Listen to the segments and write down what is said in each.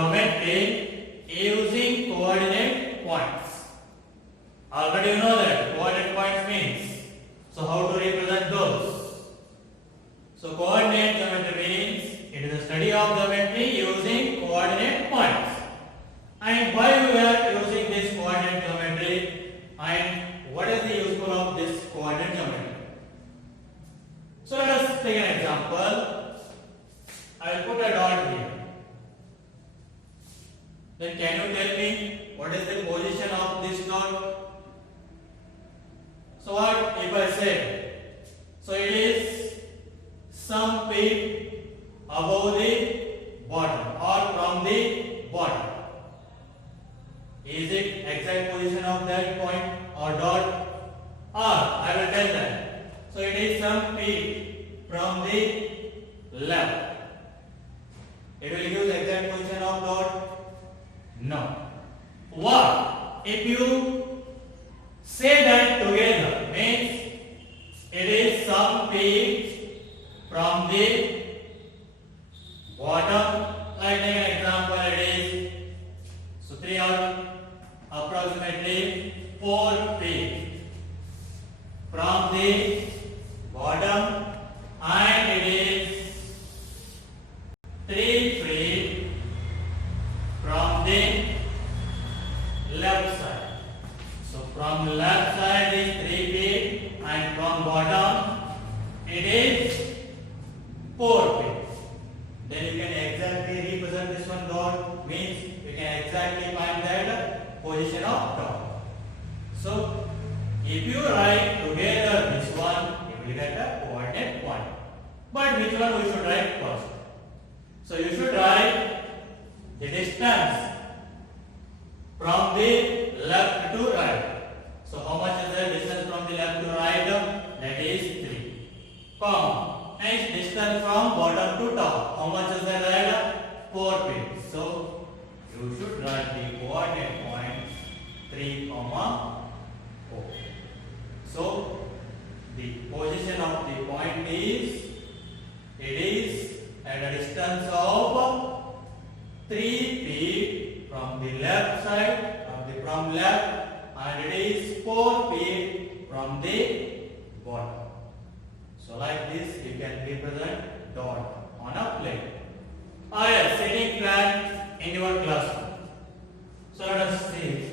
geometry using coordinate points. Already you know that coordinate points means. So how to represent those? So coordinate geometry means it is a study of geometry using coordinate points. And why we are using this coordinate geometry and what is the useful of this coordinate geometry? So let us take an example. I will put a dot here. Then can you tell me what is the position of this dot? So what if I say? So it is some feet above the bottom or from the bottom. Is it exact position of that point or dot? Or I will tell that. So it is some feet from the left. It will give the exact position of dot? No. What if you say that together means it is some feet from the bottom. Like take an example, it is so 3 or approximately 4 feet from the bottom, and it is 3 feet from the left side. So from left side is 3 feet and from bottom it is 4 feet. Then you can exactly represent this one dot, means you can exactly find that position of dot. So if you write together this one, you will get a coordinate point. But which one we should write first? So you should write the distance from the left to right. So how much is the distance from the left to right? That is 3. Next, distance from bottom to top. How much is that? 4 feet. So you should write the coordinate point 3, 4. So the position of the point is, it is at a distance of 3 feet from the left side, from left, and it is 4 feet from the bottom. So like this you can represent dot on a plate. Or yes, sitting plan in your classroom. So let us see.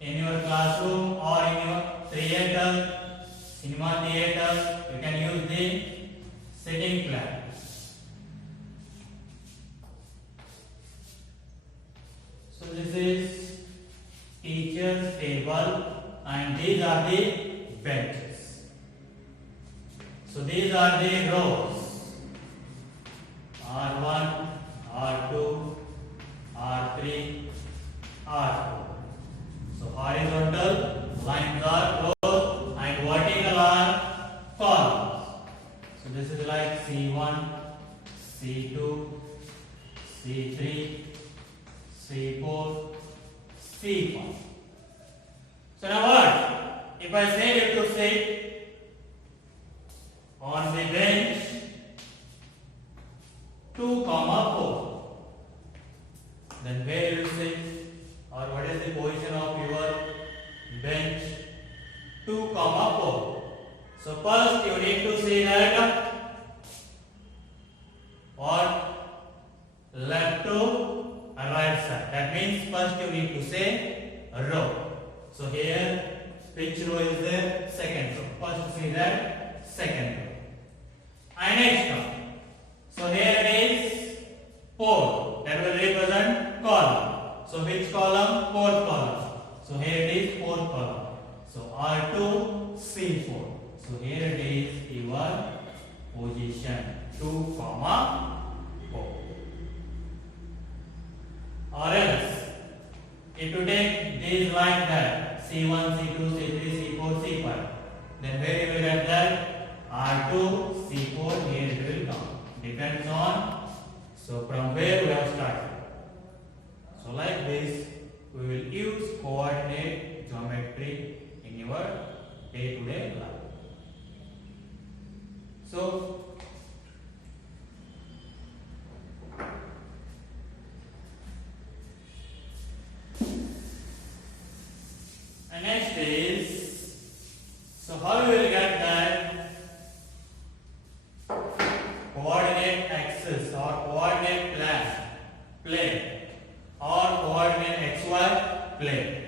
In your classroom or in your theater, cinema theater, you can use the sitting plan. So this is teacher's table and these are the benches. So these are the rows. R1, R2, R3, R4. So horizontal lines are rows and vertical are columns. So this is like C1, C2, C3, C4, C5. So now what? If I say you to sit on the bench 2, 4, then where you sit, or what is the position of your bench 2, 4? So first you need to see that what left to right side. That means first you need to say row. So here which row is the second row? First see that second row. And next one. So here it is 4. That will represent column. So which column? 4th column. So here it is 4th column. So R2, C4. So here it is your position 2, 4. Or else, if you take these like that, C1, C2, C3, C4, C5, then where you will get that? R2, C4, here it will come. Depends on, so from where we have started. So like this, we will use coordinate geometry in your day-to-day life. So coordinate axis or coordinate plane or coordinate xy plane.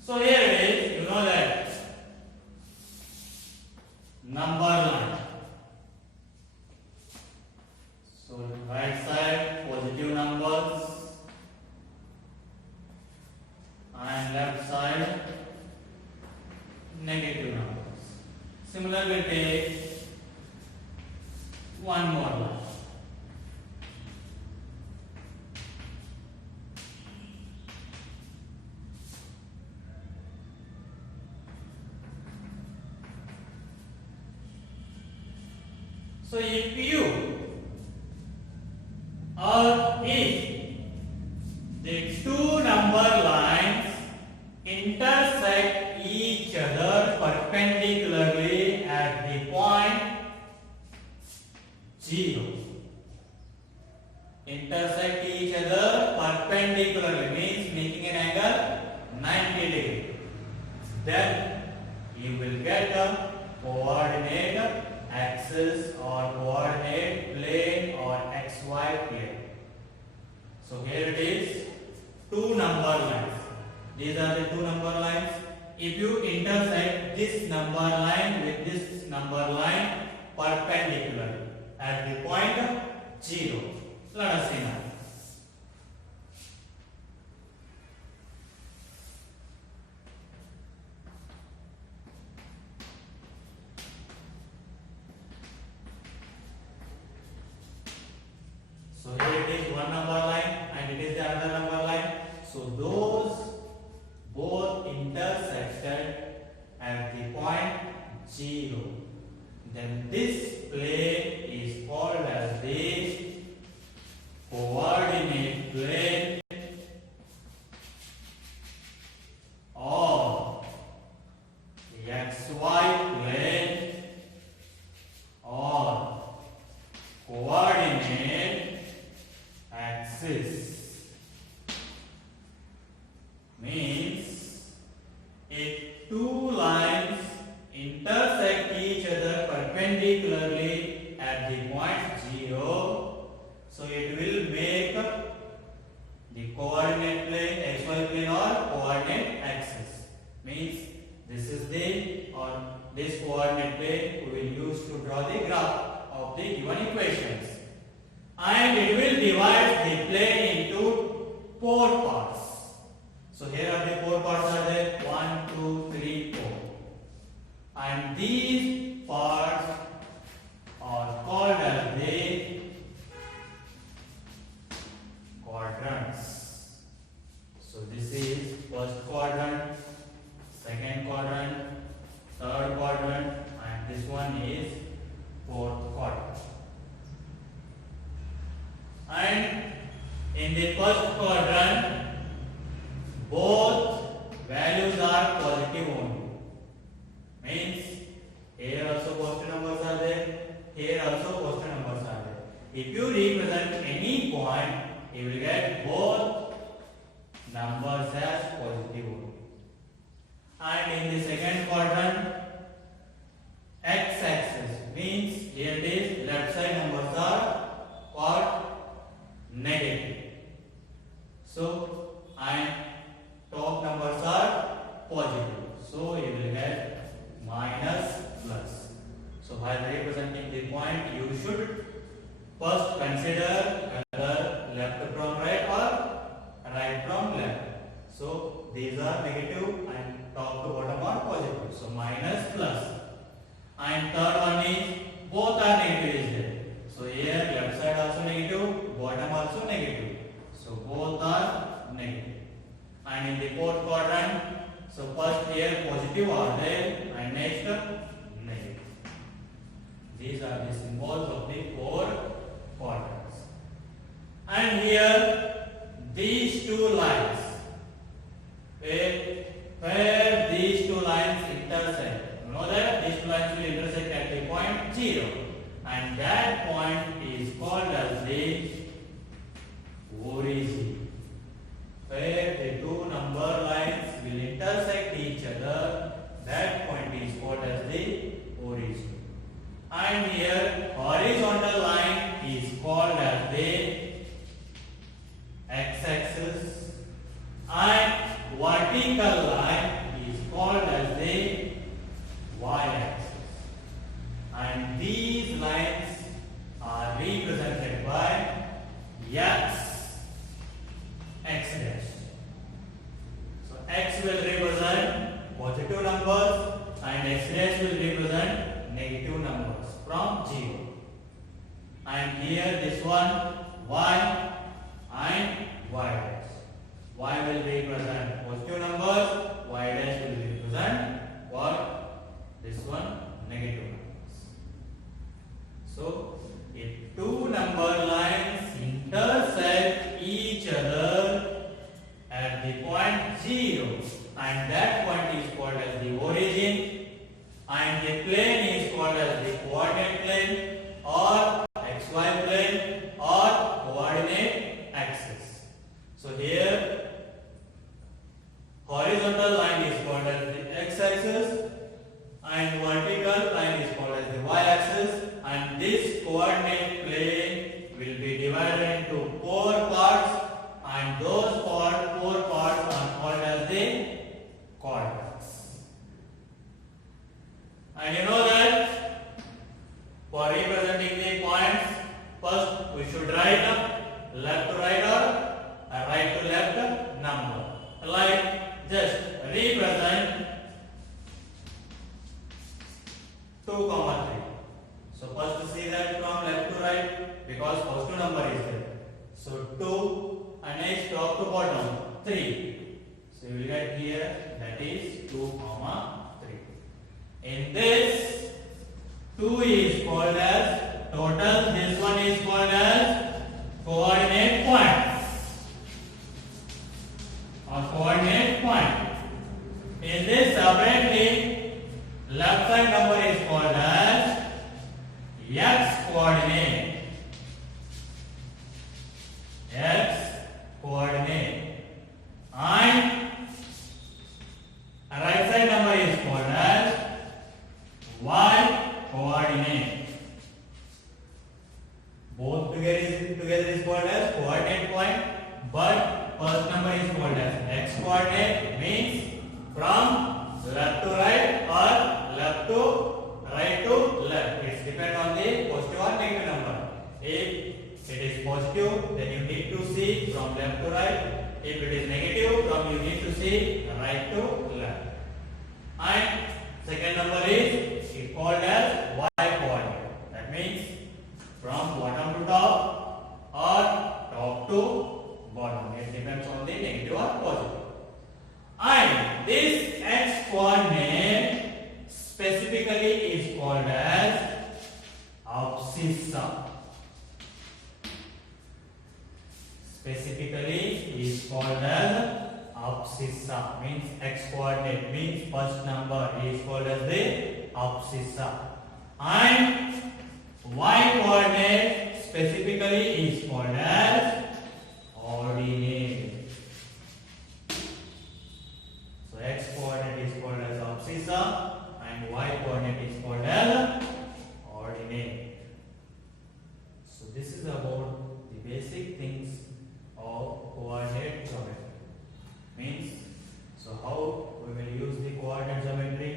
So here it is, you know that number line. So right side positive numbers and left side negative numbers. Similarly, take one more line. So if you or if the two number lines intersect each other perpendicularly at the point 0, intersect each other perpendicularly means making an angle 90 degree, then you will get a coordinate axis or coordinate plane or xy plane. So here it is, two number lines. These are the two number lines. If you intersect this number line with this number line perpendicular at the point 0, let us see now. So here it is one number line and it is the other number line. So those both intersected at the point 0. Then this plane is called as the coordinate plane or the xy plane or coordinate axis. Means if two lines intersect each other perpendicularly at the point 0, so it will make the coordinate plane, xy plane or coordinate axis. Means this is the or this coordinate plane we will use to draw the graph of the given equations. And it will divide the plane into 4 parts. So here are the 4 parts are there, 1, 2, 3, 4. And these parts are called as the quadrants. So this is first quadrant, second quadrant, third quadrant, and this one is fourth quadrant. And in the first quadrant, both values are positive only. Means here also positive numbers are there, here also positive numbers are there. If you represent any point, you will get both numbers as positive only. And in the second quadrant, x-axis means here it is left side numbers are what? Negative. So and top numbers are positive. So you will get minus plus. So while representing the point, you should first consider whether left from right or right from left. So these are negative and top to bottom are positive. So minus plus. And third one is both are negative is there. So here left side also negative, bottom also negative. So both are negative. And in the fourth quadrant, so first here positive are there and next negative. These are the symbols of the 4 quadrants. And here these two lines, where these two lines intersect, you know that these two lines will intersect at the point 0, and that point is called as the origin. Where the two number lines will intersect each other, that point is called as the origin. And here horizontal from 0. And here this one y and y dash. Y will represent positive numbers, y dash will represent what? This one negative numbers. So if two number lines intersect each other at the point 0, and that point is called as the origin, and the plane is called as the coordinate plane or xy plane or coordinate axis. So here horizontal line is called as the x-axis and vertical line is called as the y-axis, and this coordinate plane will be divided into 4 parts, and those 4 parts are called as the quadrants. And you know that for representing the points, first we should write left to right or right to left number. Like just represent 2, 3. So first see that from left to right because positive number is there. So 2 and next top to bottom 3. So you will get here that is 2, 3. In this 2 is called as total, this one is called as coordinate point or coordinate point. In this separately left side number is called as x coordinate. X coordinate. And right side number is called as y coordinate. Both together is called as coordinate point, but first number is called as x coordinate, means from left to right or left to right to left. It depends on the positive or negative number. If it is positive, then you need to see from left to right. If it is negative, from you need to see right to left. And second number is called as y coordinate. That means from bottom to top or top to bottom. It depends on the negative or positive. And this x coordinate specifically is called as abscissa. Specifically is called as abscissa, means x coordinate means first number is called as the abscissa, and y coordinate specifically is called as ordinate. So x coordinate is called as abscissa and y coordinate is called as ordinate. So this is about the basic things of coordinate geometry. Means, so how we will use the coordinate geometry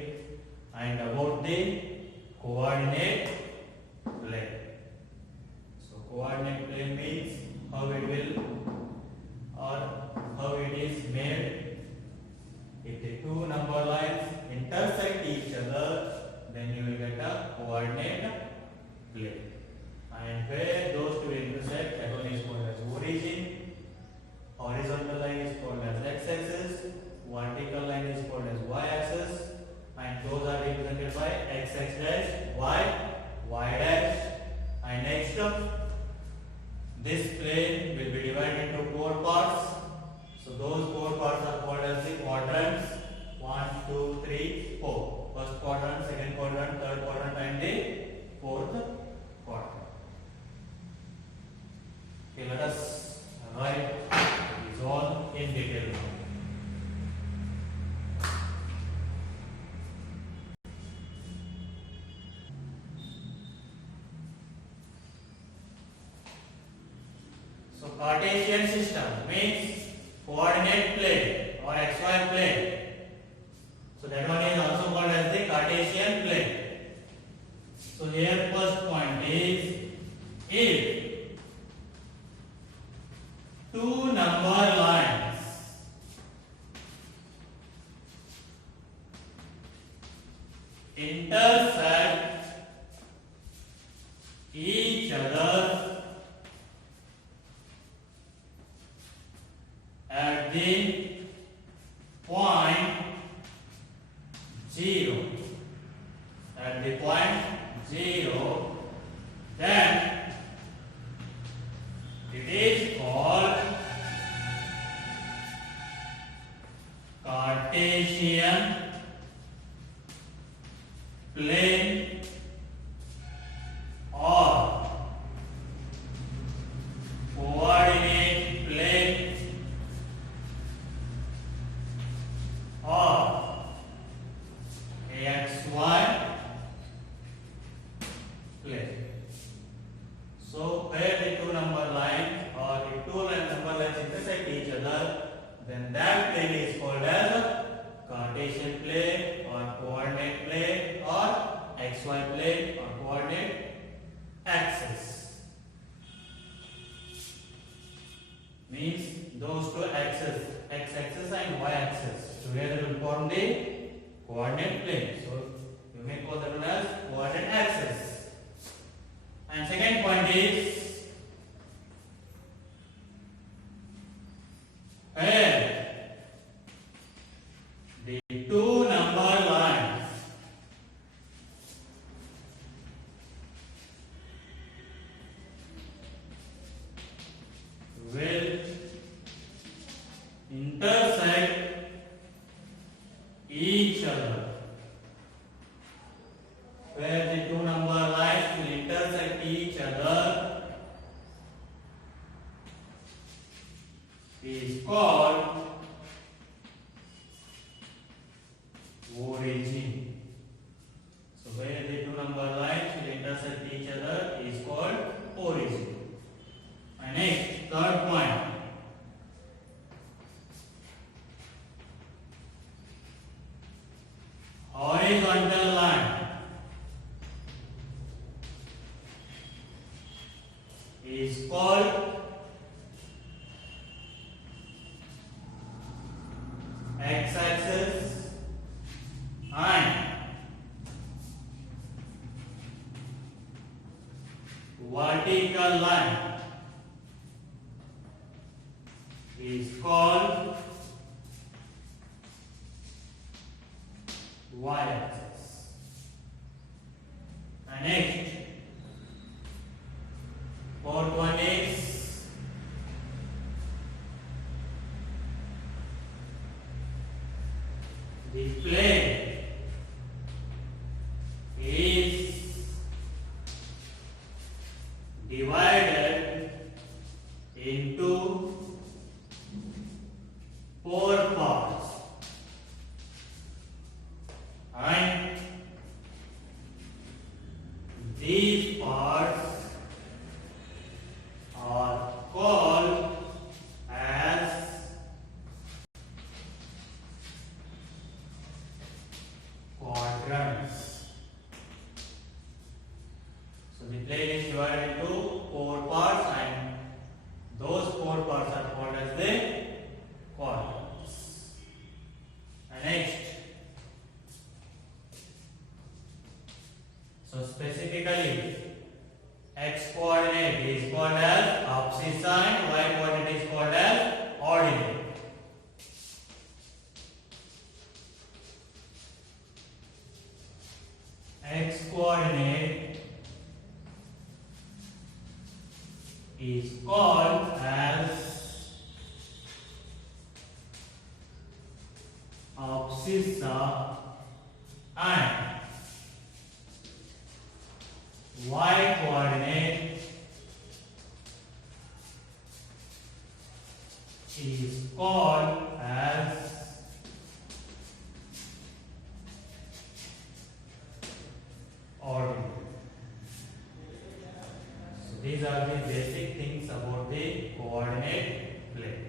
and about the coordinate plane. So coordinate plane means how it will or how it is made. If the two number lines intersect each other, then you will get a coordinate plane. And where those two intersect, that one is called as origin. Horizontal line is called as x-axis, vertical line is called as y-axis, and those are represented by x-axis dash, y dash, and next up, this plane will be divided into 4 parts. So those 4 parts are called as the quadrants. 1, 2, 3, 4. First quadrant, second quadrant, third quadrant, and the fourth quadrant. Okay, let us write these all in detail. So Cartesian system means coordinate plane or xy plane. So that one is also called as the Cartesian plane. So here first point is if two number lines intersect each other at the point 0. At the point 0, then it is called Cartesian plane or coordinate plane or xy plane. So where the two number lines or the two number lines intersect each other, then that plane is called as Cartesian plane or coordinate plane or xy plane or coordinate axis. Means those two axes, x axis and y axis, together will form the coordinate plane. So you may call that one as coordinate axis. And second point is where the two number lines will intersect each other. Where the two number lines will intersect each other is called origin. So where the two number lines will intersect each other is called origin. And next, third point. Horizontal line is called x-axis and vertical line is called y-axis. And next, fourth one is the plane is divided into four parts, and these parts are called as quadrants. So the plane is divided into four parts, and those four parts are called as the quadrants. And next, so specifically, x coordinate is called as abscissa and y coordinate is called as ordinate. X coordinate is called as abscissa and y coordinate is called as ordinate. So these are the basic things about the coordinate plane.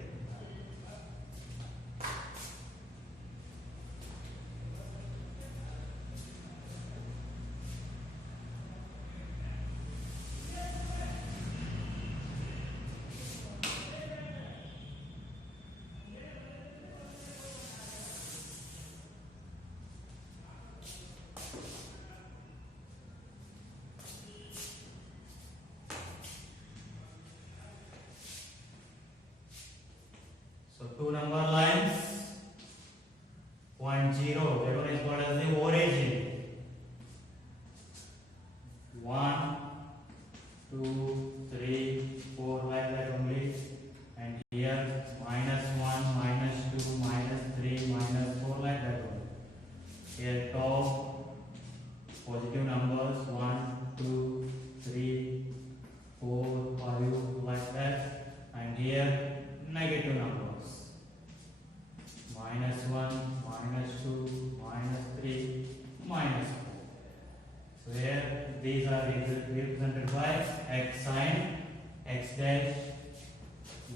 x sine x dash,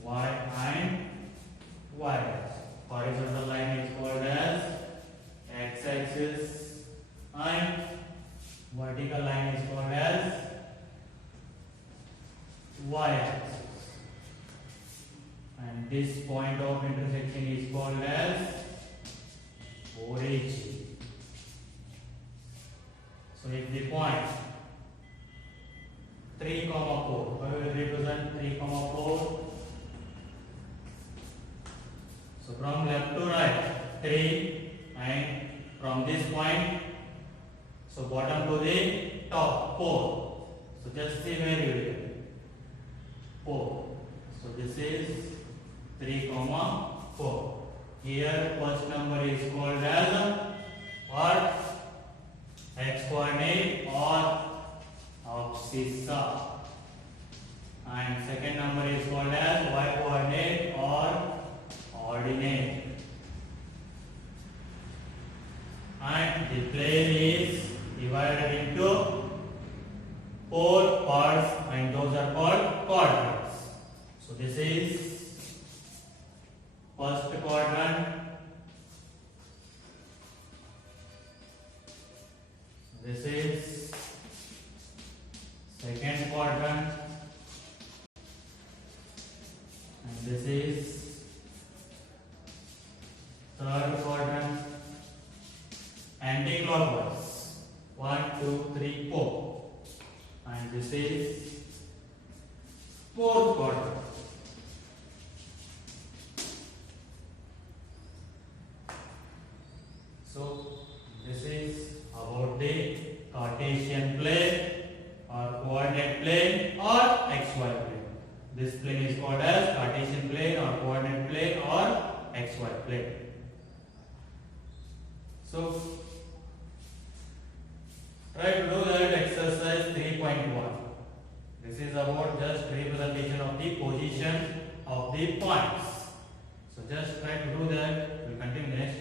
y and y dash. Horizontal line is called as x axis and vertical line is called as y axis. And this point of intersection is called as origin. So if the point 3, 4, I will represent 3, 4. So from left to right 3, and from this point, so bottom to the top 4. So just see where you will 4. So this is 3, 4. Here first number is called as what? X coordinate or abscissa. And second number is called as y coordinate or ordinate. And the plane is divided into 4 parts, and those are called quadrants. So this is first quadrant, this is second quadrant, and this is third quadrant, anti-clockwise 1, 2, 3, 4, and this is fourth quadrant. So this is about the Cartesian plane or coordinate plane or xy plane. This plane is called as Cartesian plane or coordinate plane or xy plane. So try to do that exercise 3.1. This is about just representation of the position of the points. So just try to do that. We'll continue next.